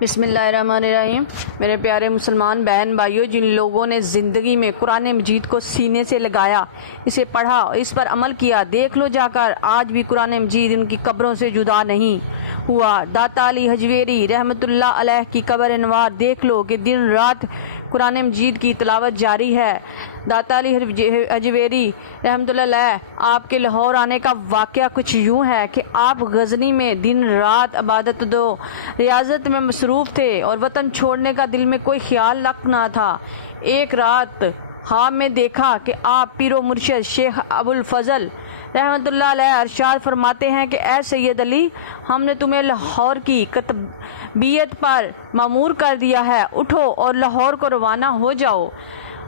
بسم اللہ الرحمن الرحیم۔ میرے پیارے مسلمان بہن بھائیوں، جن لوگوں نے زندگی میں قرآن مجید کو سینے سے لگایا، اسے پڑھا، اس پر عمل کیا، دیکھ لو جا کر آج بھی قرآن مجید ان کی قبروں سے جدا نہیں ہوا۔ داتا علی حجویری رحمۃ اللہ علیہ کی قبر انوار دیکھ لو کہ دن رات قرآن مجید کی تلاوت جاری ہے۔ داتا علی حجویری رحمۃ اللہ علیہ آپ کے لاہور آنے کا واقعہ کچھ یوں ہے کہ آپ غزنی میں دن رات عبادت دو ریاضت میں مصروف تھے اور وطن چھوڑنے کا دل میں کوئی خیال تک نہ تھا۔ ایک رات خواب میں دیکھا کہ آپ پیر و مرشد شیخ ابو الفضل رحمۃ اللہ علیہ ارشاد فرماتے ہیں کہ اے سید علی، ہم نے تمہیں لاہور کی کتبیت پر مامور کر دیا ہے، اٹھو اور لاہور کو روانہ ہو جاؤ۔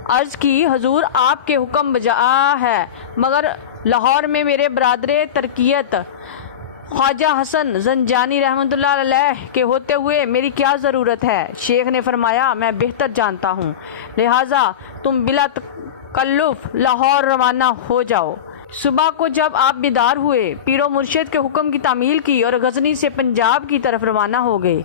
عرض کی حضور آپ کے حکم بجا ہے، مگر لاہور میں میرے برادر ترکیت خواجہ حسن زنجانی رحمۃ اللہ علیہ کے ہوتے ہوئے میری کیا ضرورت ہے؟ شیخ نے فرمایا میں بہتر جانتا ہوں، لہٰذا تم بلا تکلف لاہور روانہ ہو جاؤ۔ صبح کو جب آپ بیدار ہوئے، پیر و مرشد کے حکم کی تعمیل کی اور غزنی سے پنجاب کی طرف روانہ ہو گئے۔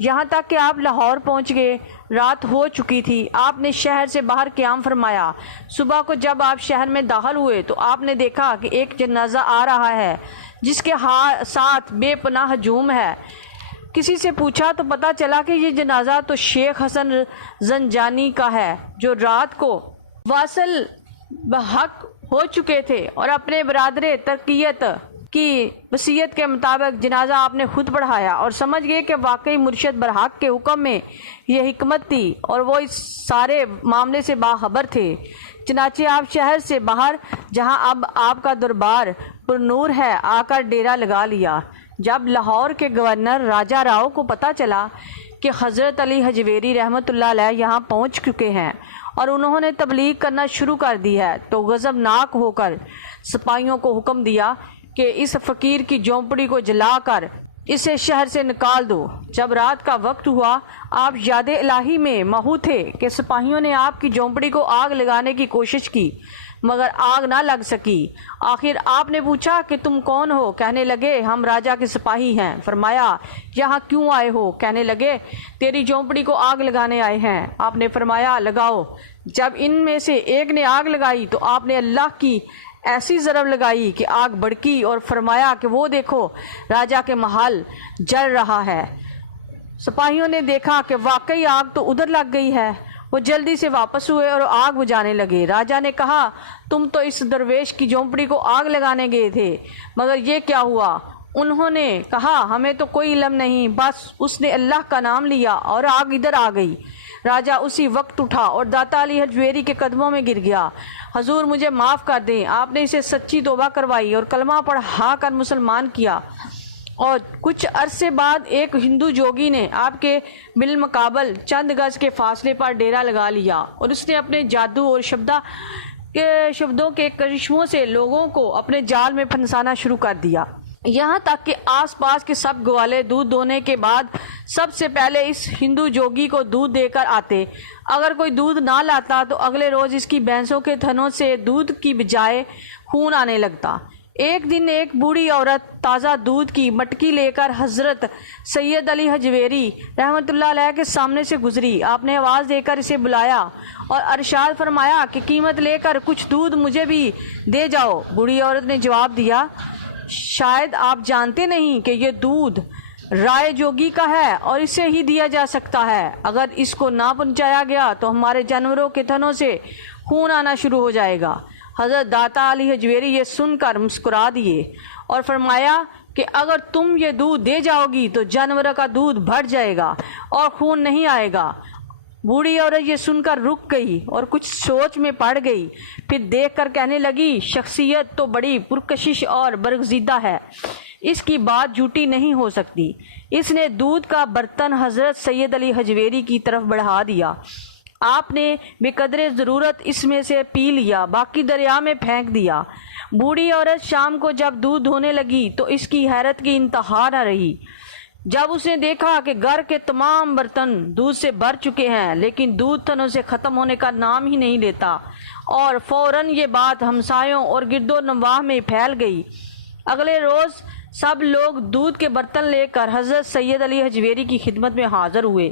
یہاں تک کہ آپ لاہور پہنچ گئے، رات ہو چکی تھی۔ آپ نے شہر سے باہر قیام فرمایا۔ صبح کو جب آپ شہر میں داخل ہوئے تو آپ نے دیکھا کہ ایک جنازہ آ رہا ہے جس کے ساتھ بے پناہ ہجوم ہے۔ کسی سے پوچھا تو پتہ چلا کہ یہ جنازہ تو شیخ حسن زنجانی کا ہے، جو رات کو واصل بحق ہو چکے تھے اور اپنے برادر ترکیت کی وصیت کے مطابق جنازہ آپ نے خود پڑھایا اور سمجھ گئے کہ واقعی مرشد برحق کے حکم میں یہ حکمت تھی اور وہ اس سارے معاملے سے باخبر تھے۔ چنانچہ آپ شہر سے باہر، جہاں اب آپ کا دربار پر نور ہے، آ کر ڈیرا لگا لیا۔ جب لاہور کے گورنر راجہ راؤ کو پتہ چلا کہ حضرت علی حجویری رحمۃ اللہ علیہ یہاں پہنچ چکے ہیں اور انہوں نے تبلیغ کرنا شروع کر دی ہے، تو غضبناک ہو کر سپاہیوں کو حکم دیا کہ اس فقیر کی جھونپڑی کو جلا کر اسے شہر سے نکال دو۔ جب رات کا وقت ہوا، آپ یاد الہی میں محو تھے کہ سپاہیوں نے آپ کی جھونپڑی کو آگ لگانے کی کوشش کی، مگر آگ نہ لگ سکی۔ آخر آپ نے پوچھا کہ تم کون ہو؟ کہنے لگے ہم راجہ کے سپاہی ہیں۔ فرمایا یہاں کیوں آئے ہو؟ کہنے لگے تیری جھونپڑی کو آگ لگانے آئے ہیں۔ آپ نے فرمایا لگاؤ۔ جب ان میں سے ایک نے آگ لگائی تو آپ نے اللہ کی ایسی ضرب لگائی کہ آگ بھڑکی اور فرمایا کہ وہ دیکھو راجہ کے محل جل رہا ہے۔ سپاہیوں نے دیکھا کہ واقعی آگ تو ادھر لگ گئی ہے۔ وہ جلدی سے واپس ہوئے اور آگ بجھانے لگے۔ راجہ نے کہا تم تو اس درویش کی جھونپڑی کو آگ لگانے گئے تھے، مگر یہ کیا ہوا؟ انہوں نے کہا ہمیں تو کوئی علم نہیں، بس اس نے اللہ کا نام لیا اور آگ ادھر آ گئی۔ راجہ اسی وقت اٹھا اور داتا علی حجویری کے قدموں میں گر گیا۔ حضور مجھے معاف کر دیں۔ آپ نے اسے سچی توبہ کروائی اور کلمہ پڑھا کر مسلمان کیا، اور کچھ عرصے بعد ایک ہندو جوگی نے آپ کے بالمقابل چند گز کے فاصلے پر ڈیرا لگا لیا اور اس نے اپنے جادو اور شبدوں کے کرشموں سے لوگوں کو اپنے جال میں پھنسانا شروع کر دیا، یہاں تک کہ آس پاس کے سب گوالے دودھ دونے کے بعد سب سے پہلے اس ہندو جوگی کو دودھ دے کر آتے۔ اگر کوئی دودھ نہ لاتا تو اگلے روز اس کی بھینسوں کے تھنوں سے دودھ کی بجائے خون آنے لگتا۔ ایک دن ایک بوڑھی عورت تازہ دودھ کی مٹکی لے کر حضرت سید علی حجویری رحمۃ اللہ علیہ کے سامنے سے گزری۔ آپ نے آواز دے کر اسے بلایا اور ارشاد فرمایا کہ قیمت لے کر کچھ دودھ مجھے بھی دے جاؤ۔ بوڑھی عورت نے جواب دیا شاید آپ جانتے نہیں کہ یہ دودھ رائے جوگی کا ہے اور اسے ہی دیا جا سکتا ہے۔ اگر اس کو نہ پہنچایا گیا تو ہمارے جانوروں کے تھنوں سے خون آنا شروع ہو جائے گا۔ حضرت داتا علی حجویری یہ سن کر مسکرا دیے اور فرمایا کہ اگر تم یہ دودھ دے جاؤ گی تو جانوروں کا دودھ بڑھ جائے گا اور خون نہیں آئے گا۔ بوڑھی عورت یہ سن کر رک گئی اور کچھ سوچ میں پڑ گئی، پھر دیکھ کر کہنے لگی شخصیت تو بڑی پرکشش اور برگزیدہ ہے، اس کی بات جھوٹی نہیں ہو سکتی۔ اس نے دودھ کا برتن حضرت سید علی حجویری کی طرف بڑھا دیا۔ آپ نے بے قدر ضرورت اس میں سے پی لیا، باقی دریا میں پھینک دیا۔ بوڑھی عورت شام کو جب دودھ دھونے لگی تو اس کی حیرت کی انتہا نہ رہی جب اس نے دیکھا کہ گھر کے تمام برتن دودھ سے بھر چکے ہیں، لیکن دودھ تنوں سے ختم ہونے کا نام ہی نہیں لیتا، اور فوراً یہ بات ہمسایوں اور گرد و نواح میں پھیل گئی۔ اگلے روز سب لوگ دودھ کے برتن لے کر حضرت سید علی حجویری کی خدمت میں حاضر ہوئے۔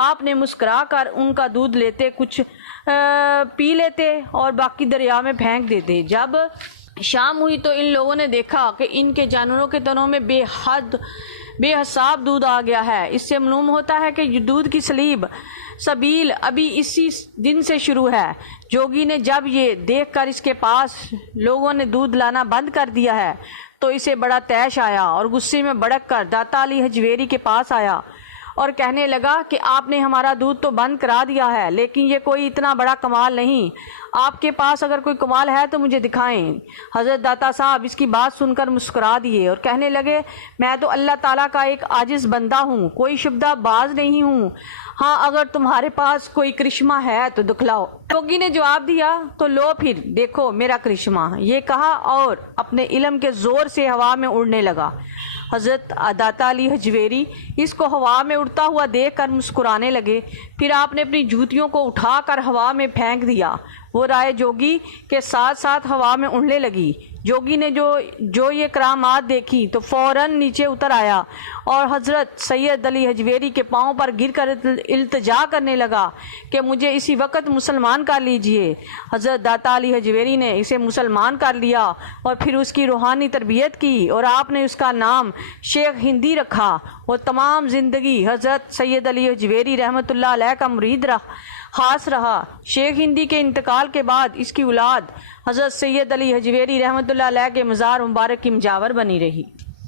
آپ نے مسکرا کر ان کا دودھ لیتے، کچھ پی لیتے اور باقی دریا میں پھینک دیتے۔ جب شام ہوئی تو ان لوگوں نے دیکھا کہ ان کے جانوروں کے تنوں میں بے حساب دودھ آ گیا ہے۔ اس سے معلوم ہوتا ہے کہ یہ دودھ کی سبیل ابھی اسی دن سے شروع ہے۔ جوگی نے جب یہ دیکھ کر اس کے پاس لوگوں نے دودھ لانا بند کر دیا ہے تو اسے بڑا طیش آیا اور غصے میں بھڑک کر داتا علی حجویری کے پاس آیا اور کہنے لگا کہ آپ نے ہمارا دودھ تو بند کرا دیا ہے، لیکن یہ کوئی اتنا بڑا کمال نہیں۔ آپ کے پاس اگر کوئی کمال ہے تو مجھے دکھائیں۔ حضرت داتا صاحب اس کی بات سن کر مسکرا دیے اور کہنے لگے، میں تو اللہ تعالیٰ کا ایک عاجز بندہ ہوں، کوئی شبدہ باز نہیں ہوں۔ ہاں، اگر تمہارے پاس کوئی کرشمہ ہے تو دکھلاؤ۔ جوگی نے جواب دیا، تو لو پھر دیکھو میرا کرشمہ، یہ کہا اور اپنے علم کے زور سے ہوا میں اڑنے لگا۔ حضرت داتا علی حجویری اس کو ہوا میں اڑتا ہوا دیکھ کر مسکرانے لگے۔ پھر آپ نے اپنی جوتیوں کو اٹھا کر ہوا میں پھینک دیا، وہ رائے جوگی کے ساتھ ساتھ ہوا میں اڑنے لگی۔ جوگی نے جو یہ کرامات دیکھی تو فوراً نیچے اتر آیا اور حضرت سید علی حجویری کے پاؤں پر گر کر التجا کرنے لگا کہ مجھے اسی وقت مسلمان کر لیجئے۔ حضرت داتا علی حجویری نے اسے مسلمان کر لیا اور پھر اس کی روحانی تربیت کی اور آپ نے اس کا نام شیخ ہندی رکھا۔ وہ تمام زندگی حضرت سید علی حجویری رحمۃ اللہ علیہ کا مرید خاص رہا۔ شیخ ہندی کے انتقال کے بعد اس کی اولاد حضرت سید علی حجویری رحمۃ اللہ علیہ کے مزار مبارک کی مجاور بنی رہی۔